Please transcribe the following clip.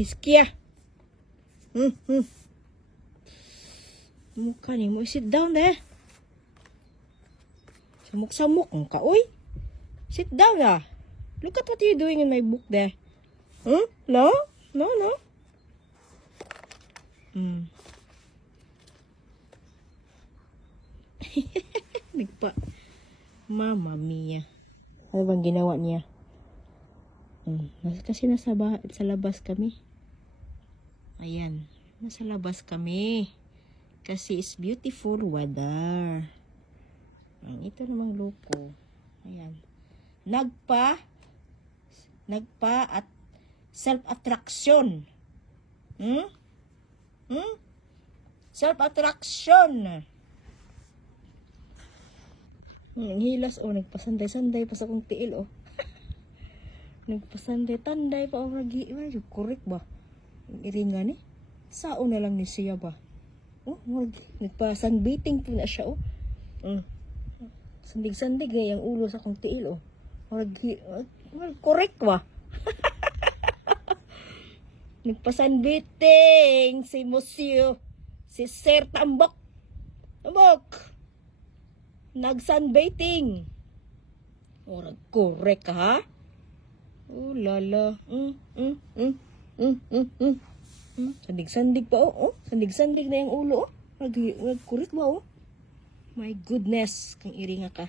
Kiskiya. Mukha ni mo. Sit down there. Samuk-samuk ang ka, oy. Sit down ah. Look at what you're doing in my book there. No? No, no. Nagpa. Mama mia. Ano bang ginawa niya? Kasi sa labas kami. Ayan. Nasa labas kami. Kasi it's beautiful weather. Ito namang loko. Ayan. Nagpa at self-attraction. Self-attraction. Ang hilas, nagpasanday-sanday pa sa kong tiil, Nagpasanday-tanday pa, correct ba? Ang iringan, sao na lang ni siya ba? Nagpasunbathing po na siya, Sandig-sandig ang ulo sa kong tiil, correct ba? Nagpasunbathing si Monsieur, si Sir Tambok. Nag-sunbathing. Correct ka, ha? Lala. Sandig-sandig pa, Sandig-sandig na yung ulo, Nag-correct ba, My goodness, kang iringa ka.